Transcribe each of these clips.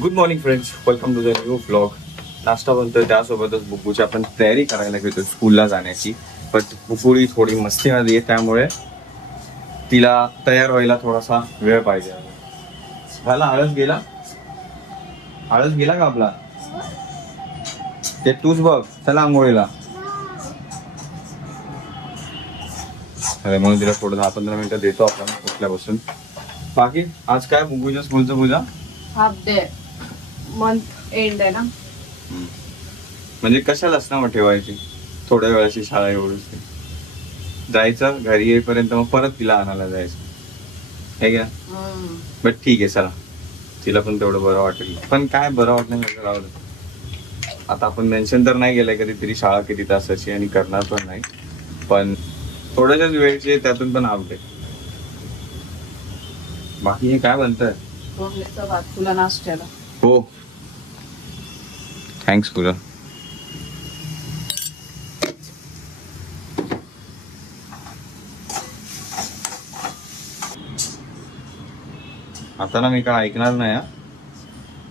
Good morning friends, welcome to the new vlog. नाश्ता बनतोय, त्यासोबतच बुब्बूची आपण तयारी करायला घेतो स्कूलला जाण्याची. पण बुब्बुडी थोडी मस्तीमध्ये आहे, त्यामुळे तिला तयार व्हायला थोडासा वेळ पाहिजे. झाला आळस गेला? आळस गेला का आपला? ते तूच बघ. चला आंघोळीला. अरे म्हणून तिला थोडं 10-15 मिनिटं देतो आपण उठल्यापासून. बाकी आज काय बुब्बूच्या स्कूलचं पूजा? हाफ डे, मंथ एंड आहे ना. म्हणजे कशालाच ना मग ठेवायची, थोड्या वेळाची शाळा एवढीच. जायचं घरी येईपर्यंत, मग परत तिला आणायला जायचं हे घ्या. बट ठीक आहे, चला तिला पण तेवढं बरं वाटेल. पण काय बरं वाटण्यासारखं राहू दे. आता आपण मेन्शन तर नाही केलंय कधीतरी शाळा किती तासाची, आणि करणार पण नाही. पण थोड्याशाच वेळची त्यातून पण आवडते. बाकी हे काय बनतंय? भात तुला नाश्त्याला. हो, थँक्स तुला. आता ना मी काय ऐकणार नाही.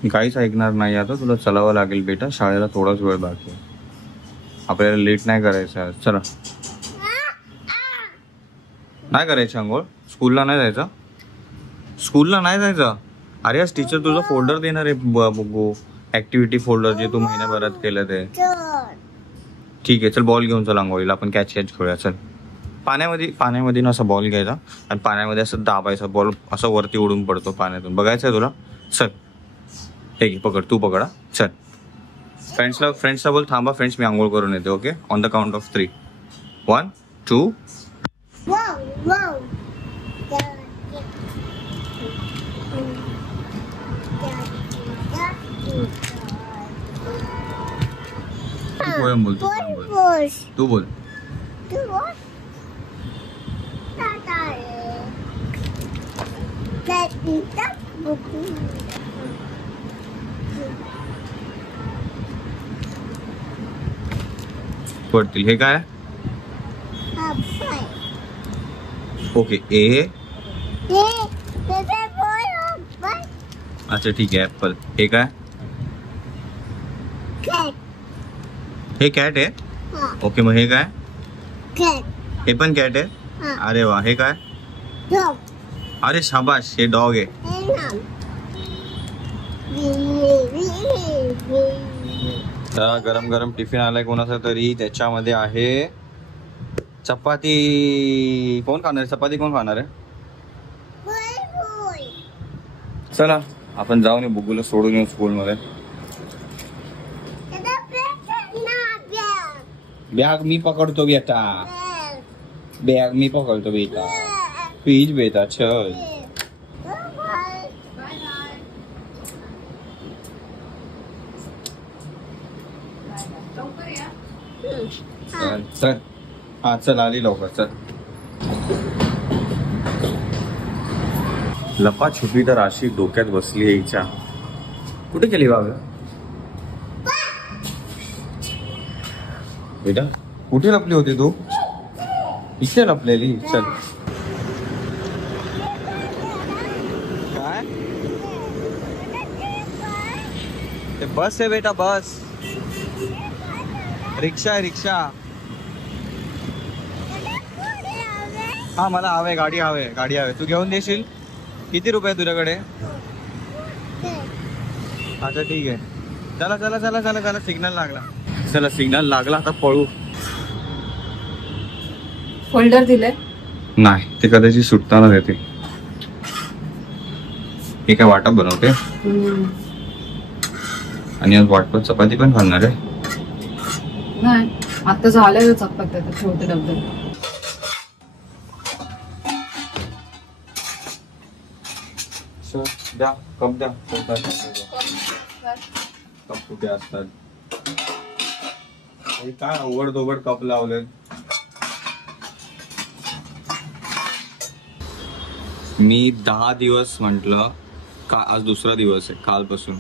मी काहीच ऐकणार नाही. आता तुला चलावं लागेल बेटा, शाळेला थोडाच वेळ बाकी आहे. आपल्याला लेट नाही करायचं. चला, नाही करायची आंघोळ. स्कूलला नाही जायचं. स्कूलला नाही जायचं. अरे आज टीचर तुझा फोल्डर देणार आहे बुग्गू, ऍक्टिव्हिटी फोल्डर, जे तू महिन्याभरात केलं ते. ठीक आहे, चल बॉल घेऊन चल आंघोळीला. आपण कॅच खेळूया. चल पाण्यामध्ये ना असा बॉल घ्यायचा आणि पाण्यामध्ये असं दाबायचा. बॉल असं वरती उडून पडतो पाण्यातून. बघायचं आहे तुला? चल हे घे, पकड. तू पकडा. चल फ्रेंड्सला बोल थांबा फ्रेंड्स, मी आंघोळ करून येते. Okay, on the count of 3. 1, 2. Poem बोल. तू बोल. पडतील. हे काय? ओके, ए. अच्छा ठीक आहे, ऍपल. हे काय? हे कॅट आहे. ओके, मग हे काय? हे पण कॅट आहे. अरे वा, हे काय? अरे शाबाश, हे डॉग आहे. गरम गरम टिफिन आलाय कोणाचा तरी. त्याच्यामध्ये आहे चपाती. कोण खाणार आहे चपाती? कोण खाणार आहे? चला आपण जाऊन येऊ, बुग्गूला सोडून येऊ स्कूलमध्ये. बॅग मी पकडतो बेटा. बॅग मी पकडतो बेटा. प्लीज बेटा चल. चल हा, चल आली लवकर. चल. लपाछुपी तर अशी डोक्यात बसली आहे हिच्या. कुठे गेली बाबा बेटा? कुठे लपली होती तू? इथे लपलेली. चल. काय? ते बस आहे बेटा, बस. रिक्षा आहे, रिक्षा. हा मला हवे, गाडी हवे, गाडी हवे. तू घेऊन देशील? किती रुपये तुझ्याकडे? अच्छा ठीक आहे. चला चला चला चला चला, सिग्नल लागला. चला सिग्नल लागला, आता पळू. फोल्डर दिले नाही, ते कदाचित सुटताना देते. हे काय वाटप बनवते? आणि आज वाटप चपाती पण खाणार आहे? नाही, आता झालं चपात्या ठेवते डब्यात. द्या कप, द्या कप. कुठे असतात? काय अवघड दोबड कप लावले. मी 10 दिवस म्हटलं का, आज दुसरा दिवस आहे. कालपासून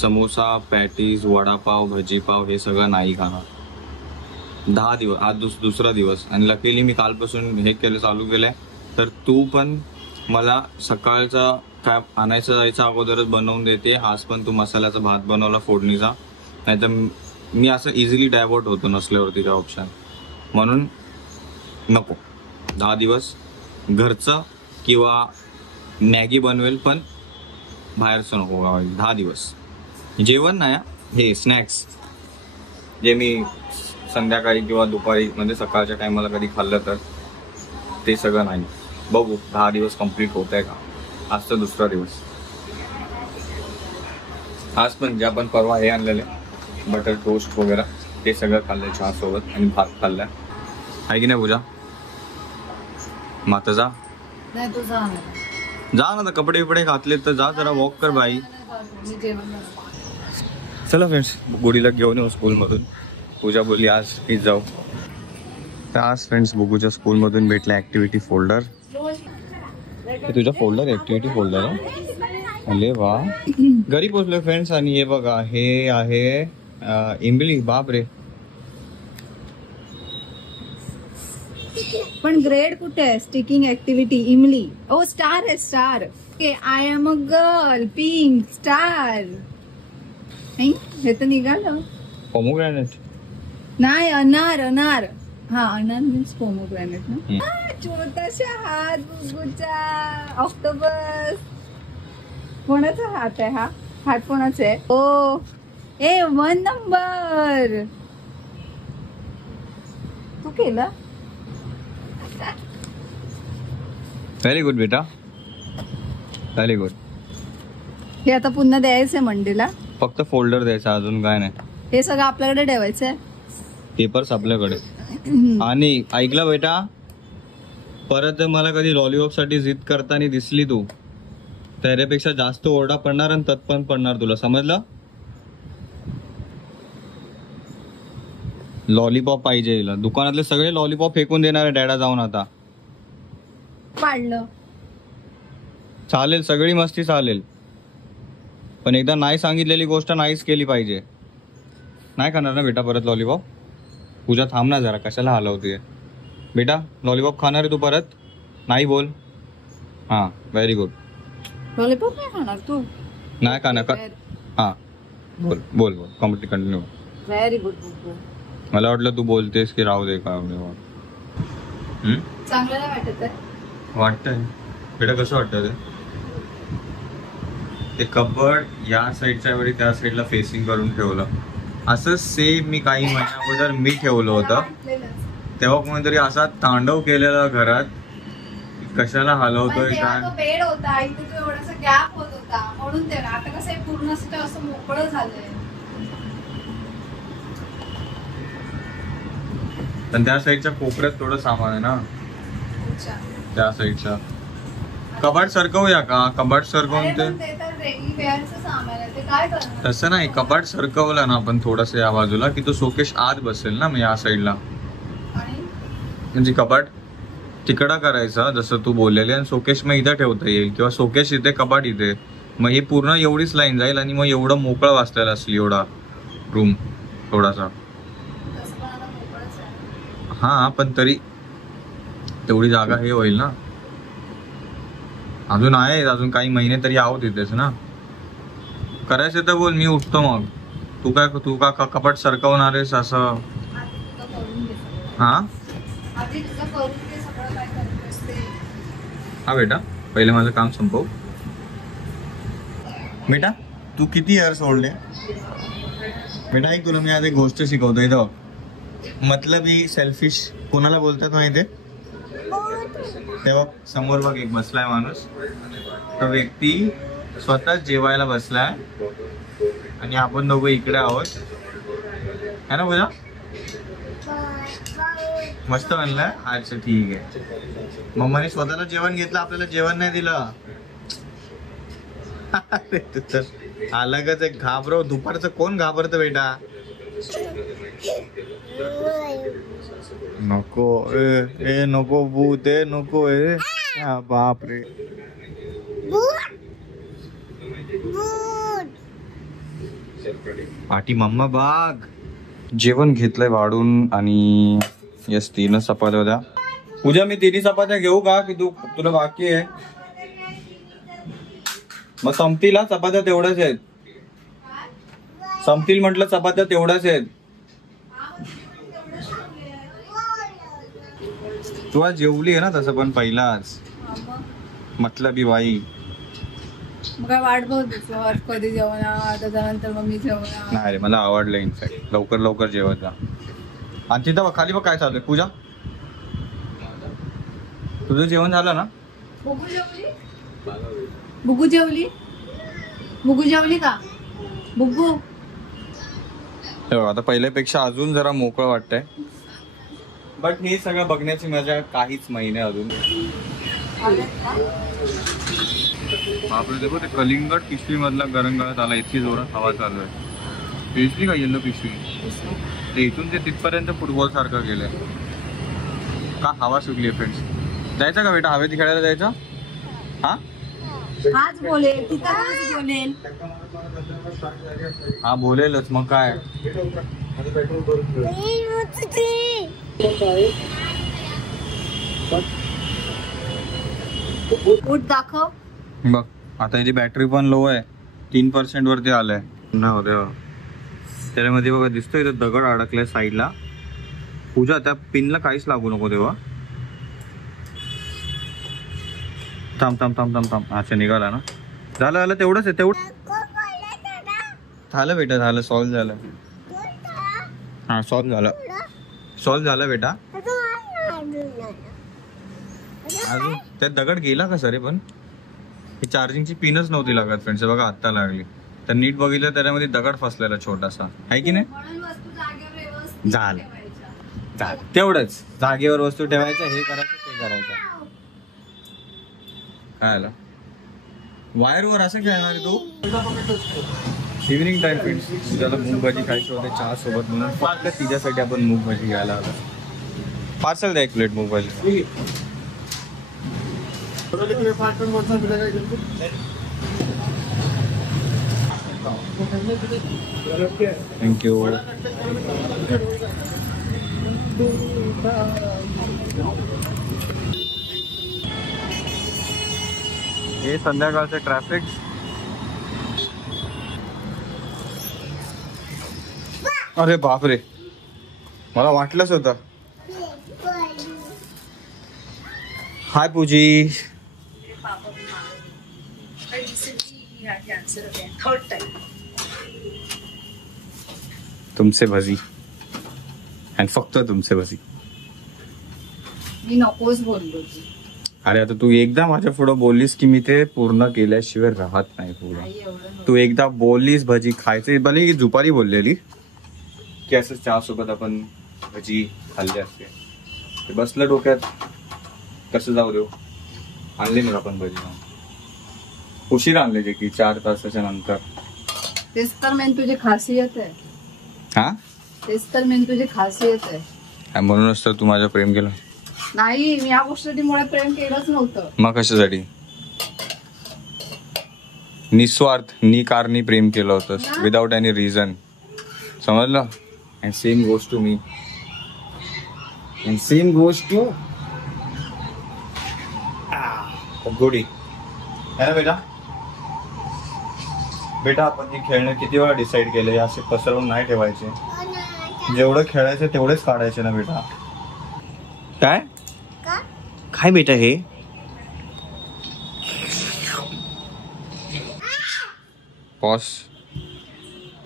समोसा, पॅटीज, वडापाव, भजीपाव हे सगळं नाही खाणार. 10 दिवस, आज दुसरा दिवस. आणि लकीली मी कालपासून हे केलं, चालू केलंय. तर तू पण मला सकाळचा काय आणायचं जायचं अगोदरच बनवून देते. आज पण तू मसाल्याचा भात बनवला फोडणीचा, नाही तर मी असं इझिली डायव्हर्ट होतो नसल्यावरती काय ऑप्शन. म्हणून नको 10 दिवस घरचं किंवा मॅगी बनवेल पण बाहेरचं नको गावाला 10 दिवस. जेवण नाही हे स्नॅक्स जे मी संध्याकाळी किंवा दुपारी म्हणजे सकाळच्या टायमाला कधी खाल्लं तर ते सगळं नाही. बघू 10 दिवस कंप्लीट होत आहे का. आज तर दुसरा दिवस. आज पण जे आपण परवा हे आणलेले बटर टोस्ट वगैरे ते सगळं खाल्लंय चहा सोबत आणि भात खाल्लाय. आहे की नाही पूजा? माता जा नाही तू जा जा ना, कपडे बिपडे घातले तर जा जरा वॉक कर बाई. मी जेवण बनवते. चला फ्रेंड्स गुडीला घेऊन येऊ स्कूलमधून. पूजा बोलली आज हीच जाऊ. तर आज फ्रेंड्स बुगूच्या स्कूलमधून भेटला ॲक्टिव्हिटी फोल्डर. हे तुझा फोल्डर ॲक्टिव्हिटी फोल्डर आहे. अरे वा. घरी पोचलोय फ्रेंड्स आणि हे बघा हे आहे इमली. बाप रे. पण ग्रेड कुठे आहे? स्टिकिंग ऍक्टिव्हिटी इमली. ओ स्टार आहे star. Okay I am a girl pink star. नाही हे तर निघालं. पोमोग्रॅनेट नाही अनार अनार. हा अनार मीन्स पोमोग्रॅनेट ना. छोटासा हात बुगूचा. ऑक्टोबस. कोणाचा हात आहे हा? हात कोणाचा आहे? ओ ए 1 नंबर. तू केलं? व्हेरी गुड बेटा, व्हेरी गुड. हे आता पुन्हा द्यायचंय मंडीला. फक्त फोल्डर द्यायचा, अजून काय नाही. हे सगळं आपल्याकडे ठेवायचंय. पेपर्स आपल्याकडे. आणि ऐकलं बेटा, परत जर मला कधी लॉलीपॉप साठी जिद करताना दिसली तू, त्यापेक्षा जास्त ओरडा पडणार आणि तत् पण पडणार तुला, समजलं? लॉलीपॉप पाहिजे. दुकानातले सगळे लॉलीपॉप फेकून देणार आहे डॅडा जाऊन. आता पाडलं चालेल, सगळी मस्ती चालेल, पण एकदा नाही सांगितलेली गोष्ट नाहीच केली पाहिजे. नाही खाणार ना बेटा परत लॉलीपॉप? पूजा थांब ना जरा, कशाला हलवते बेटा? लॉलीपॉप खाणार आहे तू परत? नाही बोल. हां व्हेरी गुड. लॉलीपॉप नाही खाणार तू? नाही खाणार का? हां बोल बोल बोल. Complete continue. Very good. मला वाटलं तू बोलतेस की राहू दे का. चांगलं नाही वाटत आहे? वाटतंय बेटा. कसं वाटतं ते कबर्ड या साईडच्या वेळी त्या साईडला फेसिंग करून ठेवलं. असं सेम मी काही महिन्या अगोदर मी ठेवलं होतं, तेव्हा कोणीतरी असा तांडव केलेला घरात, कशाला हलवतोय काय. बेड होता इथे जो एवढासा गॅप होत होता म्हणून ते. आता कसं पूर्ण असं मोकळं झालंय. पण त्या साईडच्या कोपऱ्यात थोडं सामान आहे ना, त्या साईडच्या. कबाड सरकवूया का? कबाड सरकवून ते तसं नाही, कबाड सरकवलं ना आपण थोडस या बाजूला की तो शोकेश आत बसेल ना. मग या साईडला म्हणजे कबाड तिकडा करायचा जसं तू बोललेले, आणि शोकेश मग इथं ठेवता येईल, किंवा शोकेश इथे कबाड इथे. मग हे पूर्ण एवढीच लाईन जाईल आणि मग एवढं मोकळं वाचलेलं असेल एवढा रूम थोडासा. हा पण तरी तेवढी जागा हे होईल ना. अजून आहे, अजून काही महिने तरी आहो तिथेच ना. करायचं तर बोल, मी उठतो मग. तू का कपाट सरकवणार आहेस असं? हा हा बेटा, पहिले माझं काम संपव. बेटा तू किती इयर्स ओल्ड आहे बेटा? ऐक, तुला मी आज एक गोष्ट शिकवतो इथं. मतलबी सेल्फिश कोणाला बोलतात माहिती आहे? तेव्हा समोर बघ एक बसलाय माणूस, तो व्यक्ती स्वतः जेवायला बसलाय आणि आपण दोघं इकडे आहोत, है ना बोला? मस्त बनलाय. अच्छा ठीक आहे. मम्माने स्वतःला जेवण घेतलं, आपल्याला जेवण नाही दिलं. अलगच एक घाबरव. दुपारचं कोण घाबरतं बेटा? नको ए नको भूत ए नको ए. बाप रे. पाठी मम्मा बाग. जेवण घेतलंय वाढून आणि यस 3 चपात्या होत्या. पूजा मी 3 चपात्या घेऊ का की तुला बाकी आहे? मग संपतील हा, चपात्या तेवढ्याच आहेत. संपतील म्हटलं, चपात्या तेवढ्याच आहेत. तू आज जेवली आहे ना तसं पण पहिलाच, मतलब ही बाई. मग काय वाट बघ कधी जेवणार, त्याच्यानंतर मग मी जेवणार. नाही रे, मला आवडलं इनफॅक्ट. लवकर लवकर जेवत जा. आणि तिथं खाली बघ काय चालू आहे. पूजा, तुझं जेवण झालं ना? बुगू जेवली? बुगू जेवली? बुगू जेवली का? बुगू आता पहिल्यापेक्षा अजून जरा मोकळं वाटतंय. बट हे सगळं बघण्याची मजा काहीच महिने अजून. बापरे, देखो ते कलिंगड पिशवी मधला गरम गळत आला. इतकी जोरात हवा चालू आहे. पिशवी का येल्लो पिशवी, ते इथून ते तिथपर्यंत फुटबॉल सारखं गेलंय. का हवा सुटली फ्रेंड्स. जायचं का बेटा हवेत खेळायला जायचं? हा आज बोलेल, तिथं आज बोलेल. हा बोलेलच मग काय. उठ दाखव. बघ आता याची बॅटरी पण लो आहे, 3% वरती आलंय. ना होते त्याच्यामध्ये बघा दिसतोय इथं दगड अडकलाय साईडला. पूजा त्या पिनला काहीच लागू नको तेव्हा. थांब थांब थांब थांब थांब. अच्छा निघाला ना. झालं झालं तेवढंच आहे. तेवढं झालं बेटा, झालं. सॉल्व झालं. हा सॉल्व झालं. सॉल्व झालं बेटा. अजून त्यात दगड गेला का सर? पण ही चार्जिंगची पिनच नव्हती लागत फ्रेंड्स. बघा आत्ता लागली. तर नीट बघितलं त्याच्यामध्ये दगड फसलेला छोटासा आहे की नाही. झालं झालं तेवढंच. जागेवर वस्तू ठेवायचं, हे करायचं ते करायचं. काय आलं वायर वर असं खेळणार तू? Evening time friends. तुझ्याला मूग भाजी खायची होते चहा सोबत, म्हणून फक्त तिच्यासाठी आपण मूग भाजी घ्यायला आलो. पार्सल द्या 1 प्लेट मूग भाजी. थँक्यू. हे संध्याकाळचं ट्रॅफिक. अरे बापरे, मला वाटलंच होतं. हाय पूजी. तुमचे भजी आणि फक्त तुमचे भजी. मी नकोच बोललो. अरे आता तू एकदा माझ्या पुढे बोललीस की मी ते पूर्ण केल्याशिवाय राहत नाही. पूर्ण तू एकदा बोललीस भजी खायचे, भले दुपारी बोललेली की असं चहा सोबत आपण भजी खाल्ली असते. ते बसलं डोक्यात, कसं जाऊ देऊ. आणले मग आपण भजी. उशीर आणले जे की 4 तासाच्या नंतर. तेच तर मेन तुझी खासियत आहे. हा तेच तर मेन तुझी खासियत आहे. म्हणूनच तर तू माझ्या प्रेम केलं. नाही, मी या गोष्टीसाठी मुळात प्रेम केलंच नव्हतं. मग कशासाठी? निस्वार्थ निकारणी प्रेम केलं होतं, विदाउट एनी रिझन. समजलं? अँड सेम गोष्ट टू मी. अँड सेम गोष्ट टू गोडी. है ना बेटा? बेटा आपण हे खेळणं किती वेळा डिसाईड केलंय, असे पसरवून नाही ठेवायचे. जेवढं खेळायचं तेवढेच काढायचे ना बेटा. काय काय बेटा हे? पॉस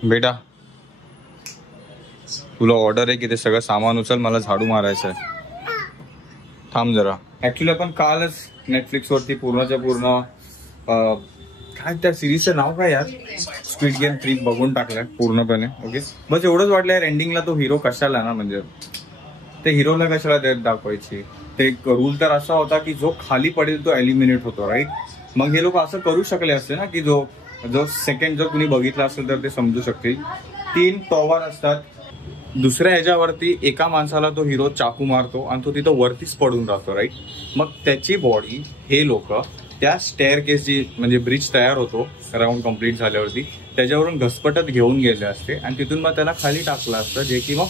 बेटा, तुला ऑर्डर आहे की ते सगळं सामान उचल, मला झाडू मारायचं आहे. थांब जरा. ऍक्च्युली आपण कालच नेटफ्लिक्स वरती पूर्णच्या पूर्ण काय त्या सिरीजचं नाव काय यार, स्क्विड गेम 3 बघून टाकलाय पूर्णपणे. ओके, बस एवढंच वाटलं यार एंडिंगला तो हिरो कशाला ना, म्हणजे ते हिरोला कशाला देत दाखवायची. ते रूल तर असा होता की जो खाली पडेल तो एलिमिनेट होतो, राईट. मग हे लोक असं करू शकले असते ना की जो सेकंड जर कुणी बघितला असेल तर ते समजू शकतील. 3 टॉवर असतात. दुसऱ्या ह्याच्यावरती एका माणसाला तो हिरो चाकू मारतो आणि तो तिथं वरतीच पडून राहतो, राईट. मग त्याची बॉडी हे लोक त्या स्टेअर केस जी म्हणजे ब्रिज तयार होतो राऊंड कम्प्लीट झाल्यावरती त्याच्यावरून घसपटत घेऊन गेले असते आणि तिथून मग त्याला खाली टाकलं असतं, जे की मग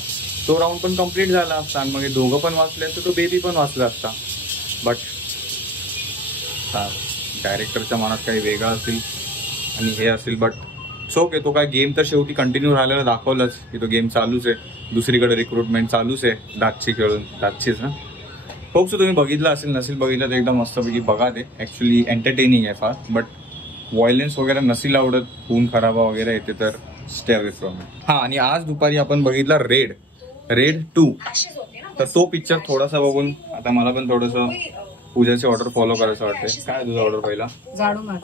तो राऊंड पण कम्प्लीट झाला असता आणि मग हे दोघं पण वाचले असते, तो बेबी पण वाचला असता. बट डायरेक्टरच्या मनात काही वेगळं असेल आणि हे असेल, बट सो ओके. तो काय गेम तर शेवटी कंटिन्यू राहिलेला दाखवलंच की तो गेम चालूच आहे. दुसरीकडे रिक्रुटमेंट चालूच आहे दातची खेळून. दातचीच ना. होप सो तुम्ही बघितलं असेल, नसेल बघितलं तर एकदम मस्तपैकी बघा. ते ॲक्च्युली एंटरटेनिंग आहे फार, बट व्हायलन्स वगैरे नसेल आवडत, खून खराबा वगैरे येते तर स्टे अवे फ्रॉम इट. हां, आणि आज दुपारी आपण बघितला रेड 2. तर तो पिक्चर थोडासा बघून आता मला पण थोडंसं पूजाची ऑर्डर फॉलो करायचं वाटतंय. काय तुझा ऑर्डर पहिला? झाडू मार.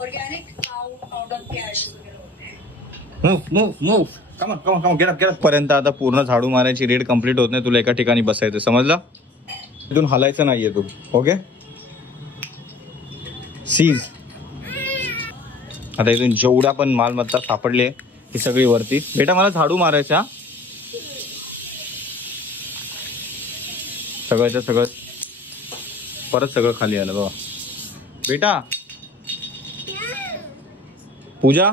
मूव कम गेट अप पर्यंत आता पूर्ण झाडू मारायची रेड कंप्लीट होत नाही. तुला एका ठिकाणी बसायचं, समजलं? इथून हलायचं नाहीये तू. Okay, seize. आता इथून जेवढ्या पण मालमत्ता सापडले ही सगळी वरती. बेटा मला झाडू मारायचा. सगळ्याच्या सगळं परत सगळं खाली आलं बाबा. बेटा पूजा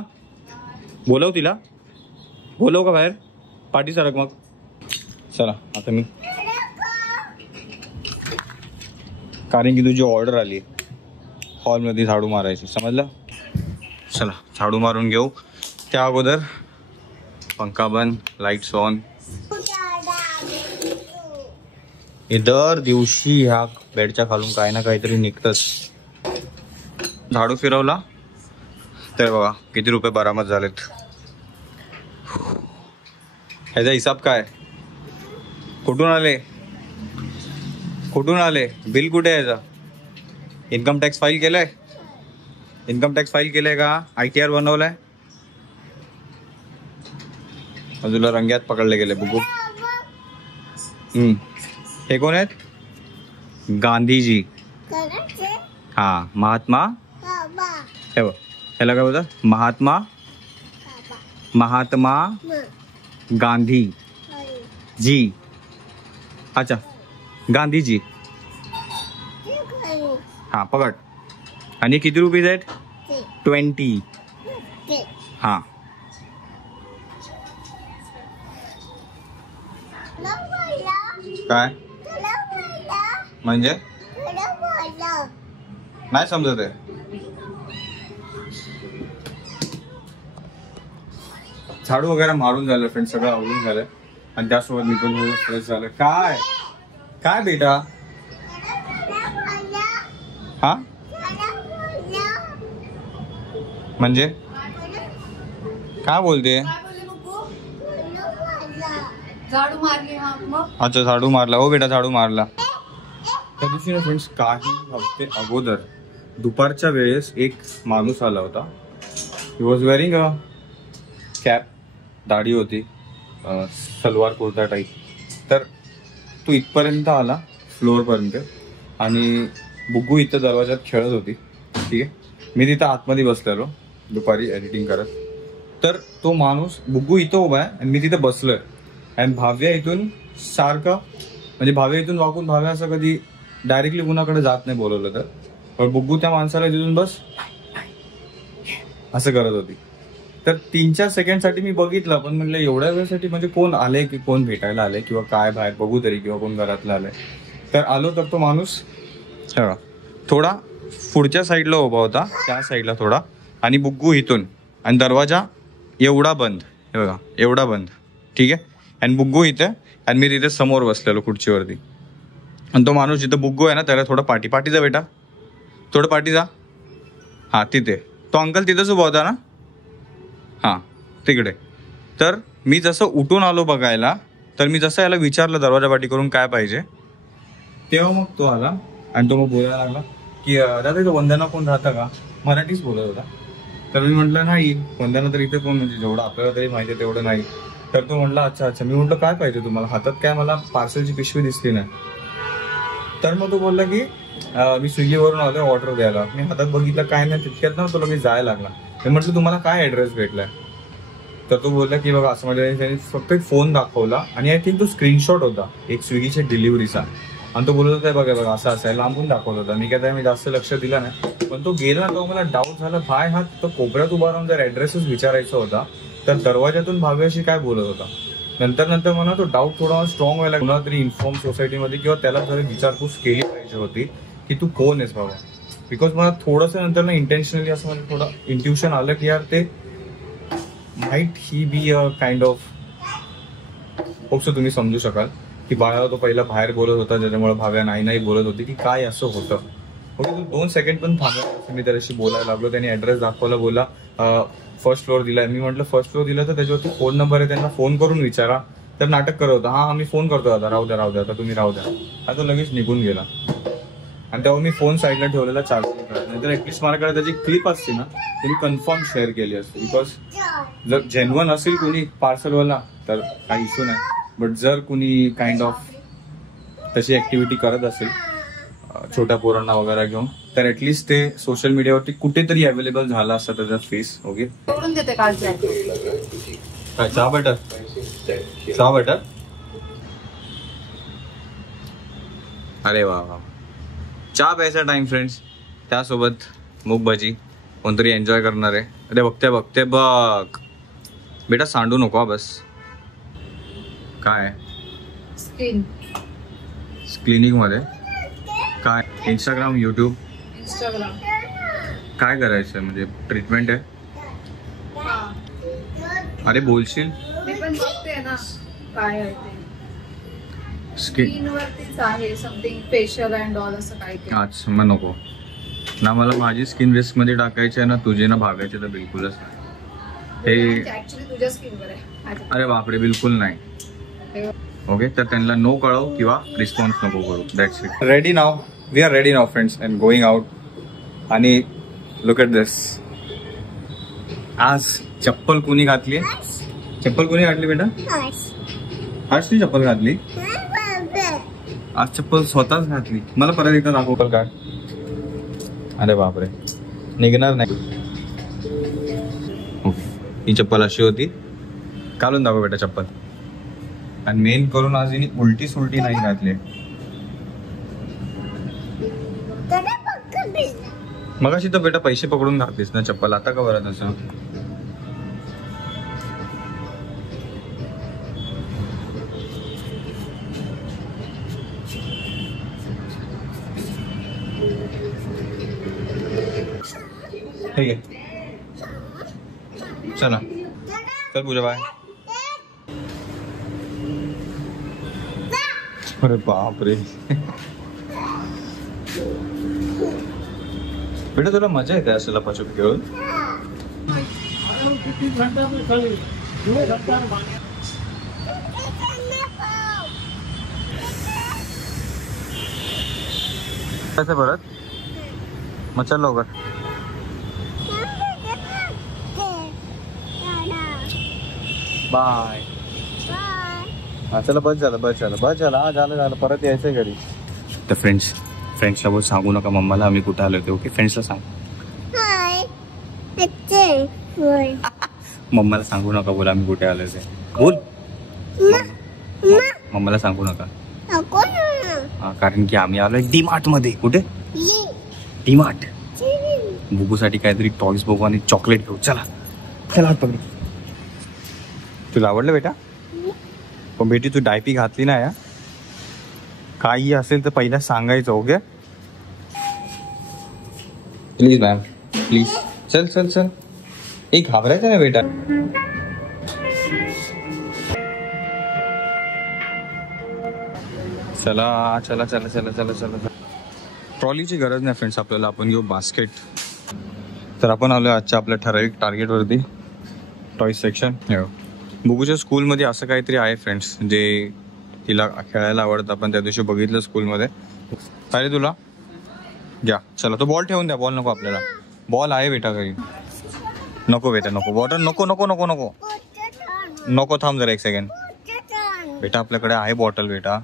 बोलव तिला. बोलव का बाहेर? पाठी सरक मग. चला आता मी, कारण की तुझी ऑर्डर आली हॉलमध्ये झाडू मारायची, समजलं? चला झाडू मारून घेऊ. त्या अगोदर पंखा बंद, लाईट्स ऑन. दर दिवशी ह्या बेडच्या खालून काही ना काहीतरी निघतच. झाडू फिरवला तर बघा किती रुपये बरामद झालेत. ह्याचा हिसाब काय? कुठून आले? बिल कुठे आहे याचा? इन्कम टॅक्स फाईल केलंय? का ITR बनवलाय? बाजूला रंग्यात पकडले गेले बुगू. हे कोण आहेत? गांधीजी. हा, महात्मा. हे बघ, ह्याला काय बोलतात? महात्मा गांधी जी. अच्छा, गांधीजी. हा पकड. आणि किती रुपीज आहेत? 20. हा, काय म्हणजे? नाही समजत आहे. झाडू वगैरे मारून झालं फ्रेंड, सगळं आवडून झालं. आणि त्यासोबत मी पण थोडं फ्रेश झालं. काय बेटा? हा म्हणजे काय बोलते? झाडू मारली. अच्छा, झाडू मारला. हो बेटा, झाडू मारला. त्या दिवशी ना फ्रेंड्स, काही हफ्ते अगोदर दुपारच्या वेळेस एक माणूस आला होता. He was wearing a cap, दाढी होती, सलवार कुर्ता टाईप. तर तो इथपर्यंत आला, फ्लोअरपर्यंत. आणि बुग्गू इथं दरवाजात खेळत होती. ठीक आहे, मी तिथं आतमध्ये बसलेलो दुपारी एडिटिंग करत. तर तो माणूस, बुग्गू इथं उभा आहे आणि मी तिथं बसलोय. आणि भाव्या इथून सारखं, म्हणजे भाव्या इथून वाकून, भाव्या असं कधी डायरेक्टली कुणाकडे जात नाही बोलवलं तर. पण बुग्गू त्या माणसाला तिथून बस असं करत होती. तर 3-4 सेकंडसाठी मी बघितलं, पण म्हटलं एवढ्या वेळेसाठी म्हणजे कोण आले की कोण भेटायला आले किंवा काय, बाहेर बघू तरी, किंवा कोण घरातलं आलंय. तर आलो तर तो माणूस थोडा पुढच्या साईडला उभा होता, त्या साईडला थोडा. आणि बुग्गू इथून, आणि दरवाजा एवढा बंद, हे बघा एवढा बंद. ठीक आहे, आणि बुग्गू इथे, आणि मी तिथे समोर बसलेलो खुर्चीवरती. आणि तो माणूस जिथं बुग्गू आहे ना, त्याला थोडं पाठी जा बेटा, थोडं पाठी जा. हां तिथे तो अंकल तिथंच उभा होता ना. हां तिकडे. तर मी जसं उठून आलो बघायला, तर मी जसं याला विचारलं दरवाजा पाठी करून काय पाहिजे, तेव्हा मग तो आला आणि तो मग बोलायला लागला की दादा इथं वंदना कोण राहतं का? मराठीच बोलत होता. तर मी म्हटलं नाही, वंदना तर इथे कोण, म्हणजे जेवढं आपल्याला तरी माहिती आहे तेवढं नाही. तर तो म्हटला अच्छा. मी म्हटलं काय पाहिजे तुम्हाला? हातात काय मला पार्सलची पिशवी दिसली नाही. तर मग तो बोलला की मी स्विगीवरून आलो ऑर्डर द्यायला. मी हातात बघितलं काय नाही, तितक्यात ना तो लगेच जायला लागला. मी म्हटलं तुम्हाला काय ॲड्रेस भेटलाय? तर तो बोलला की बघा असं म्हणजे त्याने फक्त एक फोन दाखवला, आणि आय थिंक तो स्क्रीनशॉट होता एक स्विगीच्या डिलिव्हरीचा. आणि तो बोलत होता बघा असं असाय, लांबून दाखवत होता. मी काय मी जास्त लक्ष दिलं नाही, पण तो गेला ना, तो मला डाऊट झाला. भाय हा तो कोपऱ्यात उभा राहून जर ॲड्रेसच विचारायचा होता, तर दरवाजातून भाव्याशी काय बोलत होता. नंतर म्हणा तो डाऊट थोडा स्ट्रॉंग व्हायला, कुणाला तरी इन्फॉर्म सोसायटीमध्ये किंवा त्याला जरी विचारपूस केली पाहिजे होती की तू कोण आहेस बाबा. बिकॉज मला थोडंसं नंतर ना इंटेन्शनली असं मला थोडं इंट्युशन आलं की यार ते might he be a kind of hope so तुम्ही समजू शकाल की बाळा तो पहिला बाहेर बोलत होता ज्याच्यामुळे भाव्या नाही बोलत होती की काय असं होतं. ओके, तो 2 सेकंड पण थांबला. मी त्याच्याशी बोलायला लागलो. त्याने ऍड्रेस दाखवला, बोला फर्स्ट फ्लोअर दिलाय. मी म्हटलं फर्स्ट फ्लोअर दिला तर त्याच्यावरती फोन नंबर आहे, त्यांना फोन करून विचारा. तर नाटक करत होता, हा मी फोन करतो आता, राहू द्या आता तुम्ही राहू द्या. आणि तो लगेच निघून गेला. आणि तेव्हा मी फोन साईडला ठेवलेला चार्जिंग करत. नाहीतर ऍटलीस्ट माझ्याकडे त्याची क्लिप असते ना तरी कन्फर्म शेअर केली असते. बिकॉज जर जेन्युअन असेल कोणी पार्सलवाला तर काही इश्यू नाही. बट जर कुणी काइंड ऑफ तशी ऍक्टिव्हिटी करत असेल छोट्या पोरांना वगैरे घेऊन तर ऍटलीस्ट ते सोशल मीडियावरती कुठेतरी अवेलेबल झाला असता त्याचा फेस. ओके, सोडून देते कालच्या काय चहा बटर अरे वा वा, चहा प्यायचा टाइम फ्रेंड्स. त्यासोबत मूग भाजी कोणतरी एन्जॉय करणार आहे. अरे बघते बघ बेटा, सांडू नको हा बस. काय क्लिनिक मध्ये काय इंस्टाग्राम युट्यूब काय करायचं म्हणजे ट्रीटमेंट आहे. अरे बोलशील मी पण बघते ना काय आहे ते. स्किन वरतीच आहे समथिंग फेशियल अँड ऑल असं काय ते. अच्छा मग नको ना, मला माझी स्किन रिस्क मध्ये टाकायची आहे ना तुझी ना भागायची तर बिलकुलच नाही. हे ऍक्च्युली तुझ्या स्किनवर आहे. अरे बापरे, बिलकुल नाही. ओके, तर त्यांना नो कळव किंवा रिस्पॉन्स नको करू. That's it. Ready now, we are ready now friends and going out. आणि लुक एट दिस, आज चप्पल कुणी घातली? चप्पल कुणी घातली बेटा? आज ती चप्पल घातली? आज चप्पल स्वतःच घातली. मला परत एकदा दाखव काय. अरे बापरे, निघणार नाही. ओके, ही चप्पल अशी होती. काढून दाखव बेटा चप्पल. आणि मेन करून आज हिने उलटी सुलटी नाही घातली. मग अशी तर बेटा पैसे पकडून घातलीस ना चप्पल, आता का बरं तसं? ठीक आहे, चला चल पूजा बाय. अरे बापरे बेटा, तुला मजा येते असं लपाछुपी खेळून? कसं परत मग चल लवकर. बाय. हा चला, बस झालं हा झालं परत यायचंय घरी. तर फ्रेंड्सला बोल सांगू नका मम्माला आम्ही कुठे आलो होते. ओके, फ्रेंड्सला सांग. मम्माला सांगू नका बोल आम्ही कुठे आलो होते. बोल मम्माला सांगू नका. कारण की आम्ही आलोय डीमार्ट मध्ये. कुठे? डीमार्ट. बुबूसाठी काहीतरी टॉयज बघू आणि चॉकलेट घेऊ. चला हात पकड. तुला आवडलं बेटा? पण बेटी तू डायपी घातली ना या, काही असेल तर पहिला सांगायचं. Okay please ma'am, please. चल एक घाबरायचं ना बेटा. चला. ट्रॉलीची गरज नाही फ्रेंड्स आपल्याला, आपण घेऊ बास्केट. तर आपण आलो आजच्या आपल्या ठराविक टार्गेटवरती, टॉय सेक्शन. बुबूच्या स्कूलमध्ये असं काहीतरी आहे फ्रेंड्स जे तिला खेळायला आवडतं. आपण त्या दिवशी बघितलं स्कूलमध्ये. अरे तुला घ्या, चला तो बॉल ठेवून द्या. बॉल नको आपल्याला, बॉल आहे बेटा घरी. नको बेटा नको, बॉटल नको. थांब जरा एक सेकंड बेटा, आपल्याकडे आहे बॉटल बेटा.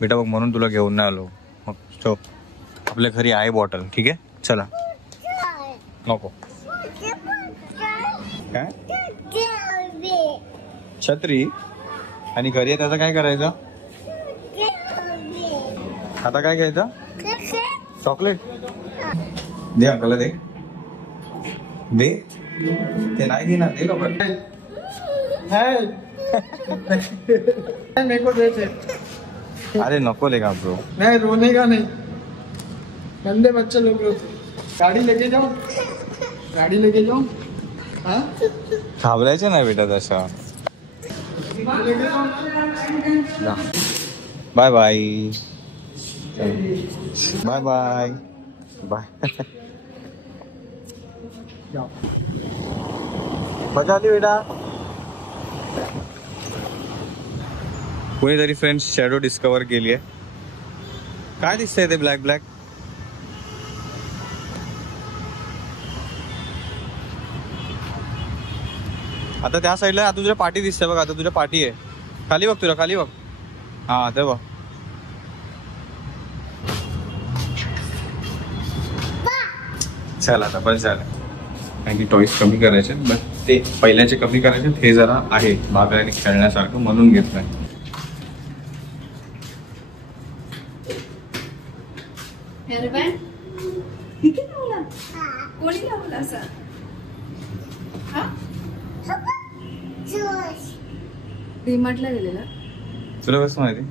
बेटा बघ म्हणून तुला घेऊन नाही आलो. मग स्टॉप, आपल्या घरी आहे बॉटल. ठीक आहे चला. नको काय छत्री आणि घरी आहे त्याचं काय करायचं? आता काय घ्यायचं? चॉकलेट दे अंकलला, दे ते नाही देणार. दे लवकर. अरे नको लेगा ब्रो. नहीं रोने का नहीं, गंदे बच्चे लोग रोते. गाड़ी लेके जाओ, गाड़ी लेके जाओ. हाँ घाबरायचं नाही बेटा तसं. Bye bye bye bye bye. मजा आली बेटा. कोणीतरी फ्रेंड्स शॅडो डिस्कवर केली आहे. काय दिसतंय ते ब्लॅक ब्लॅक. आता त्या साईडला आता तुझ्या पाठी दिसते बघ. आता तुझ्या पाठी आहे. खाली बघ, तुला खाली बघ. हा ते बघ. चल आता बस झालं. कारण की टॉईस कमी करायचे, बट ते पहिल्याचे कमी करायचे. हे जरा आहे बागड्याने खेळण्यासारखं म्हणून घेतलंय. कोणी लावला असा? डीमार्टला गेलेला. तुला कसं माहिती?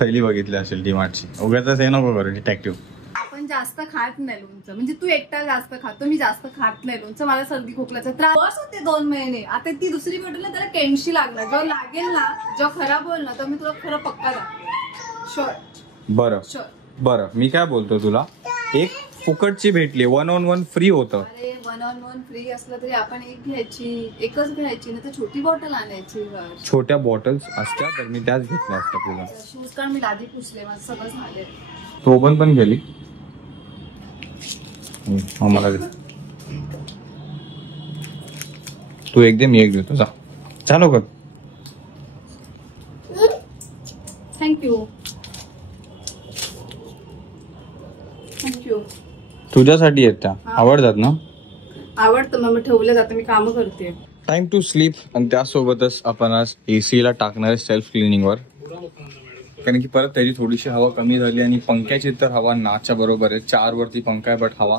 पहिली बघितली असेल डीमार्टची. उगाच हे नको करू डिटेक्टिव्ह. आपण जास्त खात नाही लोणचं. म्हणजे तू एकटा जास्त खातो, मी जास्त खात नाही लोणचं. मला सर्दी खोकल्याचा त्रास होते 2 महिने. आता ती दुसरी बॉटल ना त्याला कॅन्शी लागणार. जेव्हा लागेल ना, जेव्हा खराब होईल ना, तर मी तुला खरं पक्का दाखवेन. शुअर. बरं बरं, मी काय बोलतो तुला, एक फुकटची भेटली, 1 on 1 फ्री होतं. अरे 1 on 1 फ्री असलं तरी आपण एकच घ्यायची ना, तर छोटी बॉटल आणायची. छोट्या बॉटल्स असत्या तर मी त्याच घेतल्या असत्या तुला. शूज कारण मी लादी पुसले, माझं सगळं झाले. तो पण गेली. मला दे. तू एक दे, मी एक देतो. जा चालू कर. थँक्यू. तुझ्यासाठी आहेत त्या. आवडतात ना? आवडतं. मग ठेवलं जातं, मी कामं करते. Time to sleep. आणि त्यासोबतच आपण आज AC ला टाकणार आहे सेल्फ क्लिनिंगवर. कारण की परत त्याची थोडीशी हवा कमी झाली. आणि पंख्याची तर हवा नाच्या बरोबर आहे. 4 वरती पंखा आहे, बट हवा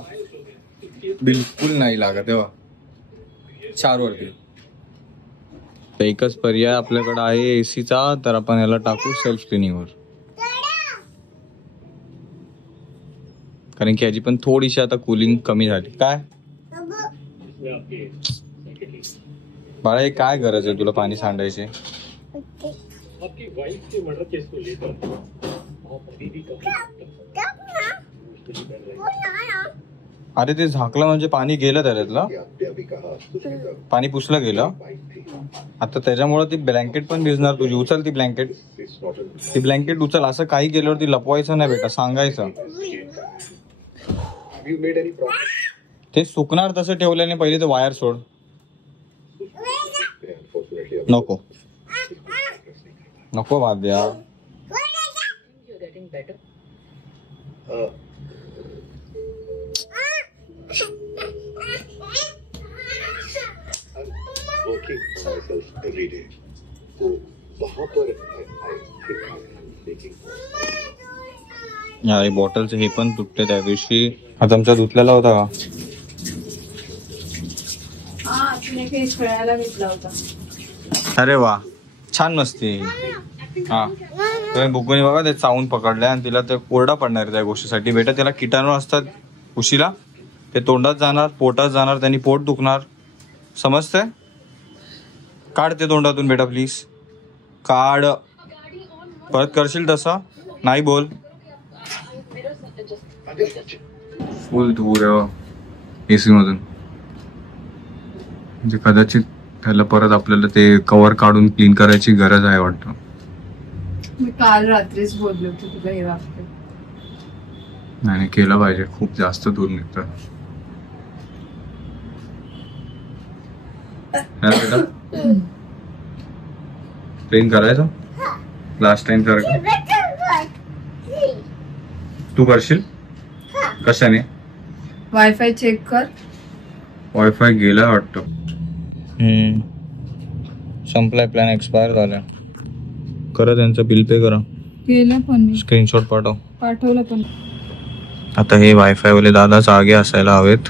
बिलकुल नाही लागत तेव्हा 4 वरती. तर एकच पर्याय आपल्याकडे आहे AC चा. तर आपण याला टाकू सेल्फ क्लिनिंगवर. कारण की याची पण थोडीशी आता कूलिंग कमी झाली. काय बाळा, हे काय गरज आहे तुला पाणी सांडायची? अरे ते झाकलं म्हणजे पाणी गेलं त्याच्यातलं. पाणी पुसलं गेलं. आता त्याच्यामुळे ती ब्लँकेट पण भिजणार तुझी. उचल ती ब्लँकेट. ती ब्लँकेट उचल. असं काही केल्यावर ती लपवायचं नाही बेटा, सांगायचं. ते सुकणार तसं ठेवल्याने पहिले ते वायर सोड. नको नको वाद्या. यार बॉटलचं हे पण तुटते त्या दिवशी. आता आमच्या धुतलेला होता का? खेळायला घेतला होता. अरे वा, छान मस्ती. हा तुम्ही बुकून बघा, ते चावून पकडलंय आणि तिला ते कोरडा पडणार त्या गोष्टीसाठी. बेटा त्याला किटाणू असतात उशीला. ते तोंडात जाणार, पोटात जाणार, त्यांनी पोट दुखणार. समजतंय? काढ ते तोंडातून बेटा प्लीज. काढ. परत करशील तसं नाही बोल. फुल धूर AC मधून. म्हणजे कदाचित त्याला परत आपल्याला ते कव्हर काढून क्लीन करायची गरज आहे वाटतं. मी काल रात्रीच बोलले होते तुला हे वाटतं. नाही केलं पाहिजे. खूप जास्त दूर निघतं. बेटा क्लीन करायचं लास्ट टाइम सारखं. तू करशील? कशाने? वायफाय चेक कर. वायफाय गेला वाटतं. संपलाय, प्लॅन एक्सपायर झाला. करा त्यांचं बिल पे करा. केलं पण मी. स्क्रीनशॉट पाठवलं पण. आता हे वायफाय वाले दादा जागे असायला हवेत.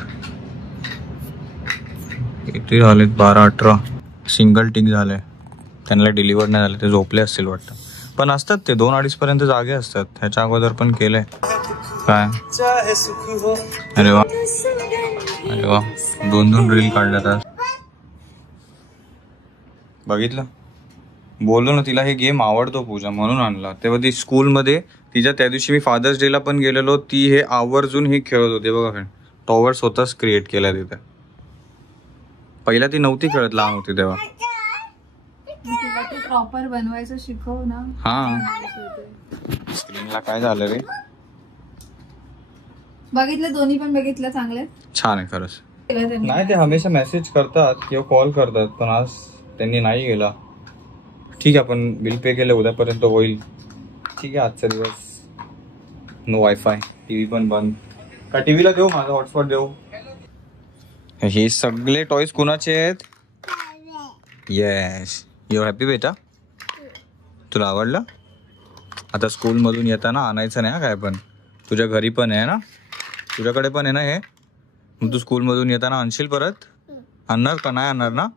किती झालेत? 12-18 सिंगल टिक झालंय. त्यांना डिलिव्हर नाही झालं, ते झोपले असतील वाटतं. पण असतात ते 2-2:30 पर्यंत जागे असतात. ह्याच्या अगोदर पण केलंय. काय अरे वा, अरे वा, 2 रील काढल्यात. बघितलं, बोललो ना तिला हे गेम आवडतो पूजा, म्हणून आणला. तेव्हा ती स्कूलमध्ये तिच्या त्या दिवशी मी फादर्स डेला पण गेलेलो, ती हे आवर्जून हे खेळत होते. बघा फ्रेंड, टॉवर स्वतःच क्रिएट केला तिथे. पहिला ती नव्हती खेळत, लहान होती तेव्हा. प्रॉपर बनवायचं शिकव ना. हा, स्क्रीनला काय झालं रे? बघितलं, दोन्ही पण बघितलं, चांगले छान आहे खरंच. नाही, ते हमेशा मेसेज करतात किंवा कॉल करतात, पण आज त्यांनी नाही गेला. ठीक आहे, आपण बिल पे केलं, उद्यापर्यंत होईल. ठीक आहे, आजचा दिवस नो वायफाय, टीव्ही पण बंद. का टीव्हीला देऊ, माझा हॉटस्पॉट देऊ? हे सगळे टॉयज कुणाचे आहेत? येस, यू हॅपी बेटा? तुला आवडलं? आता स्कूलमधून येताना आणायचं नाही काय पण. तुझ्या घरी पण आहे ना, तुझ्याकडे पण आहे ना हे. मग तू स्कूलमधून येताना आणशील परत? आणणार का नाही आणणार ना?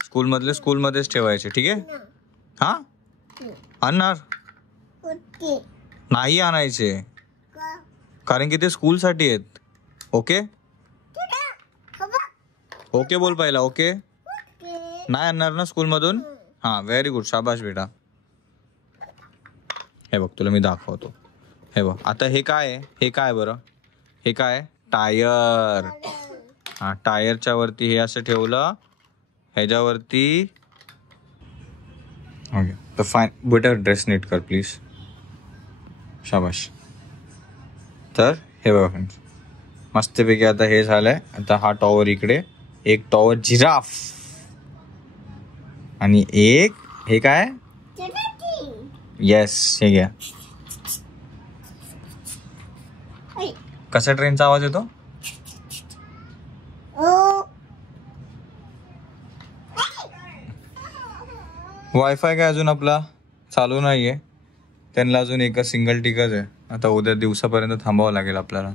स्कूलमध्येच ठेवायचे, ठीक आहे? हा, आणणार नाही आणायचे, कारण की ते स्कूलसाठी आहेत. ओके ओके बोल पहिला. ओके, नाही आणणार ना स्कूलमधून? हा, व्हेरी गुड, शाबाश बेटा. हे बघ, तुला मी दाखवतो. हे बघ, आता हे काय आहे? हे काय बरं? हे काय? टायर. हा, टायरच्या वरती हे असं ठेवलं, ह्याच्यावरती. ओके, तर फाईन बेटा, ड्रेस नीट कर प्लीज. शाबाश. तर हे बघा फ्रेंड्स, मस्तपैकी आता हे झालंय. आता हा टॉवर इकडे, एक टॉवर जिराफ, आणि एक हे काय? येस, हे घ्या. कसा ट्रेनचा आवाज येतो? वायफाय काय अजून आपला चालू नाहीये, त्यांना अजून एक सिंगल टिकच आहे. आता उद्या दिवसापर्यंत थांबावं लागेल आपल्याला.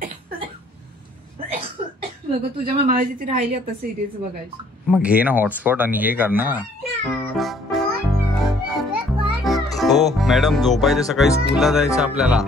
तुझ्या मामाची ती राहिली आता सिरीज बघायची. मग घे ना हॉटस्पॉट आणि हे कर ना. हो मॅडम, झोपायचं, सकाळी स्कूलला जायचं आपल्याला.